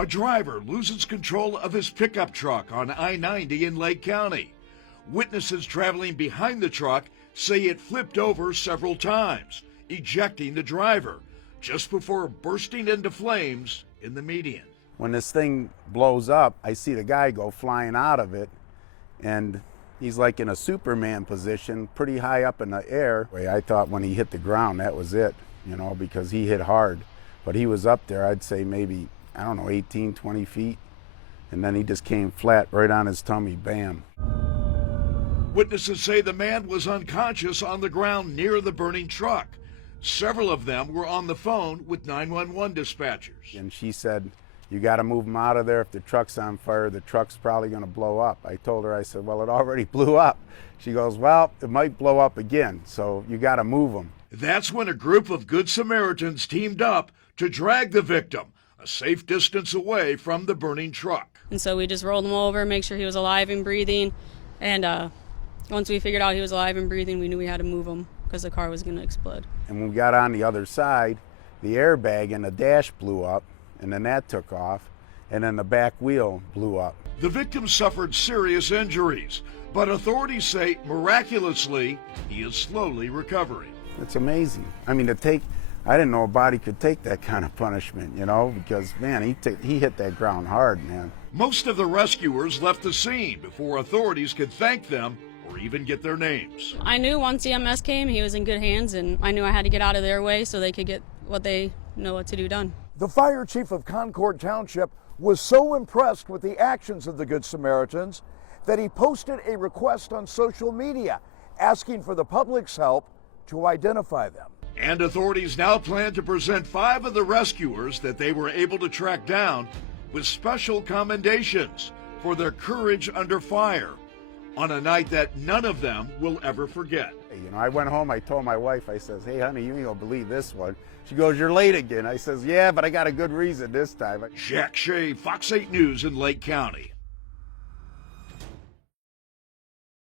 A driver loses control of his pickup truck on I-90 in Lake County. Witnesses traveling behind the truck say it flipped over several times, ejecting the driver just before bursting into flames in the median. When this thing blows up, I see the guy go flying out of it, and he's like in a Superman position, pretty high up in the air. I thought when he hit the ground, that was it, you know, because he hit hard. But he was up there, I'd say maybe, I don't know, 18, 20 feet. And then he just came flat right on his tummy, bam. Witnesses say the man was unconscious on the ground near the burning truck. Several of them were on the phone with 911 dispatchers. And she said, you got to move him out of there. If the truck's on fire, the truck's probably going to blow up. I told her, I said, well, it already blew up. She goes, well, it might blow up again, so you got to move him. That's when a group of Good Samaritans teamed up to drag the victim a safe distance away from the burning truck. And so we just rolled him over, make sure he was alive and breathing. And once we figured out he was alive and breathing, we knew we had to move him because the car was going to explode. And when we got on the other side, the airbag and the dash blew up. And then that took off, and then the back wheel blew up. The victim suffered serious injuries, but authorities say miraculously he is slowly recovering. It's amazing. I mean, I didn't know a body could take that kind of punishment, you know, because, man, he hit that ground hard, man. Most of the rescuers left the scene before authorities could thank them or even get their names. I knew once EMS came, he was in good hands, and I knew I had to get out of their way so they could get what they know what to do done. The fire chief of Concord Township was so impressed with the actions of the Good Samaritans that he posted a request on social media asking for the public's help to identify them. And authorities now plan to present 5 of the rescuers that they were able to track down with special commendations for their courage under fire on a night that none of them will ever forget. You know, I went home, I told my wife, I says, hey, honey, you ain't gonna believe this one. She goes, you're late again. I says, yeah, but I got a good reason this time. Jack Shea, Fox 8 News in Lake County.